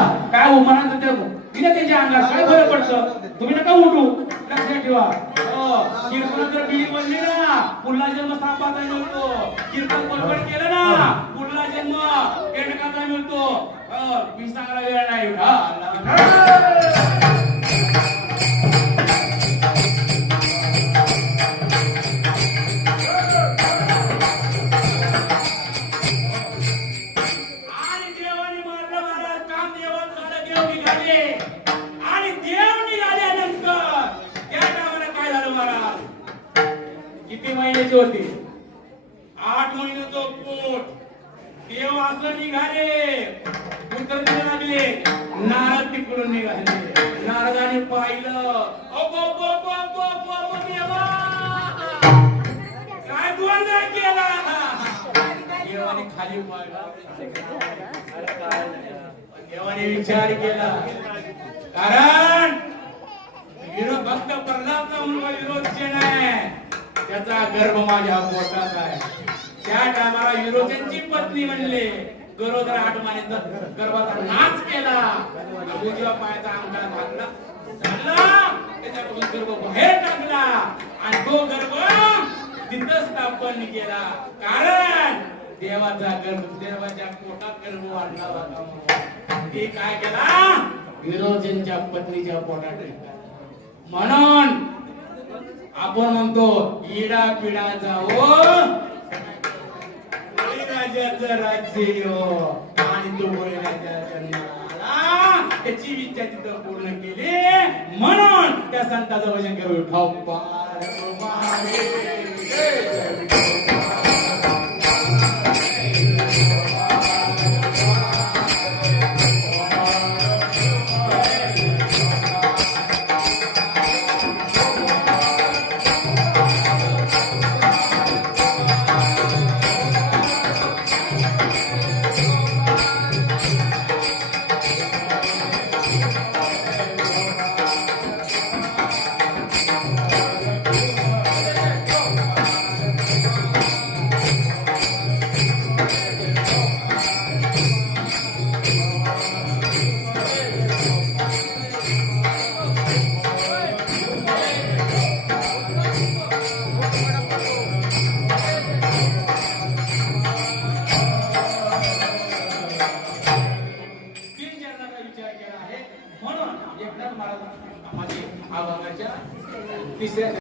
बघा काय उमराचं ते तिने त्याच्या अंगात काय फरक पडतं तुम्ही नका उठू लक्षात ठेवा कीर्तन जर बिली बनली ना पुढला जन्म सापाचा मिळतो कीर्तन बरोबर केलं ना पुढला जन्म केडकाचा मिळतो मी सांगायला वेळ नाही किती महिन्याची होती 8 महिन्याचं पोट देव असं निघाले उत्तर दिलं लागले नारद तिकडून निघाले नारदाने पाहिलं काय गोंधळ केला देवाने खाली पाहिलं देवाने विचार केला कारण विरोध भक्त प्रल्हादचा मुलगा विरोधचे नाही त्याचा गर्भ माझ्या पोटात आहे त्या टायमाला विरोधींची पत्नी म्हणले गरोदर 8 महिन्याचा गर्भाचा नाच केला उजव्या पायाचा अंगठा घातला त्याच्यापासून गर्भ बाहेर टाकला आणि तो गर्भ तिथं स्थापन केला कारण देवाचा गर्भ देवाच्या पोटात गर्भ वाढला होता ते काय केला विरोधींच्या पत्नीच्या पोटात म्हणून आपण म्हणतो इडा पिडा जाओ राजाचं राज्य यो आणि तो राजा त्याची इच्छा तिथं पूर्ण केली म्हणून त्या संताचं वचन करू ठाऊ म्हणून एकदा मला माझी आभागाच्या तिसऱ्या